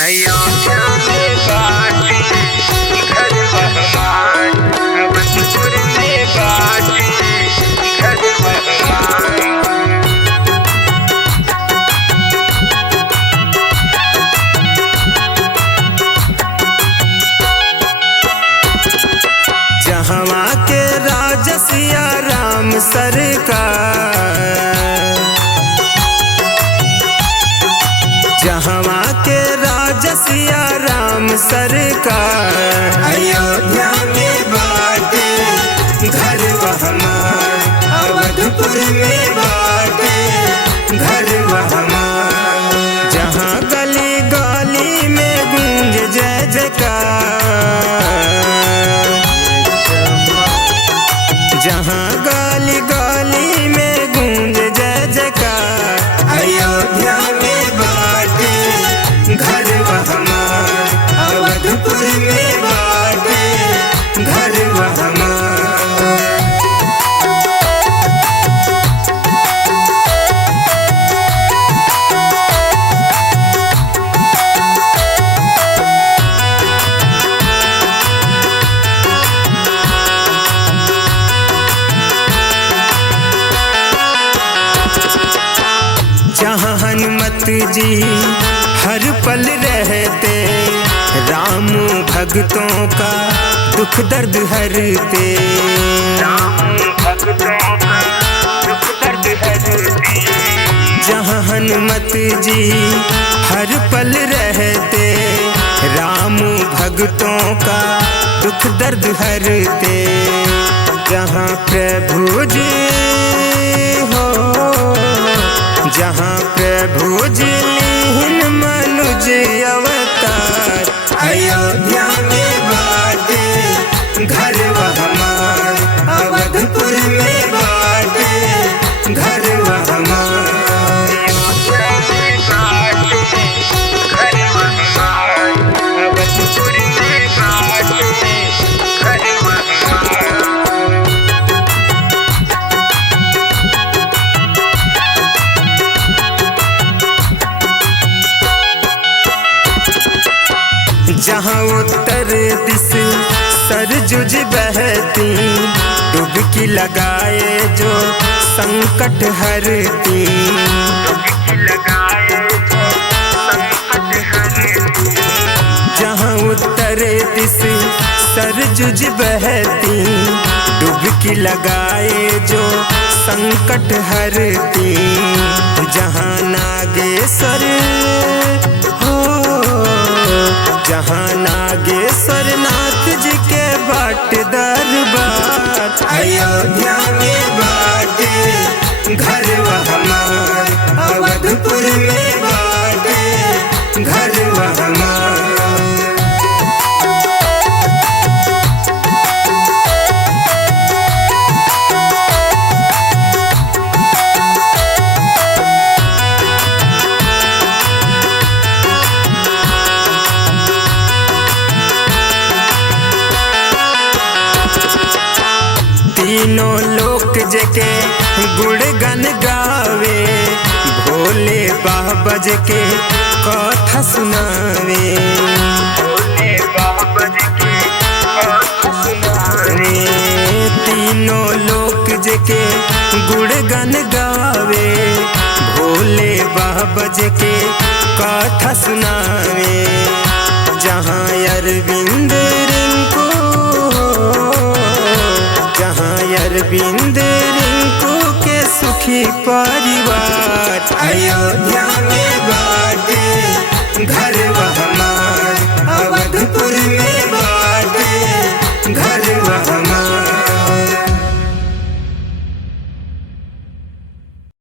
अयोध्या में बाटे घर बहमान, अवधपुर में बाटे घर बहमान। जहवा के राजा सिया राम सरकार, जहवा के राजा सिया राम सरकार। अयोध्या में बाटे घर हमार, अवधपुर में बाटे घर हमार। जहाँ गली गली में गूंज जय जयकार, जहाँ गली गली में गूंज जय जयकार। अयोध्या में बाटे घर हमार, अवधपुर में बाटे घर हमार। जहाँ हनुमत जी हर पल रहते, राम भक्तों का दुख दर्द हरते। राम भक्तों का दुख दर्द हरते। जहाँ हनुमत जी हर पल रहते, राम भक्तों का दुख दर्द हरते। जहाँ प्रभु जी हो, जहाँ प्रभु जी लीन मनुज अवतार। अयोध्या में बाटे घर हमार, अवधपुर में बाटे घर हमार। अयोध्या में बाटे घर बहमान, अवधपुर में बाटे घर बहमान। जहाँ उत्तर दिस सरजुज बहती, डुबकी लगाए जो संकट हरती। डुबकी लगाए जो संकट हरती। जहाँ उत्तर दिस सरजुज बहती, डुबकी लगाए जो संकट हरती। जहाँ नागेश्वर हो, जहाँ नागेश्वर नाथ जी के बाट दरबार। अयोध्या में बाटे घर हमार, अवधपुर में बाटे घर हमार। तीनों लोक जके गुणगन गावे, भोले बाबा जके कथा सुनावे। भोले बाबा जी की कथा सुनावे। तीनों लोक जके गुणगन गावे, भोले बाबा जके कथा सुनावे। जहाँ अरविंद रिंकू, जहाँ अरविंद रिंकू के सुखी परिवार। अयोध्या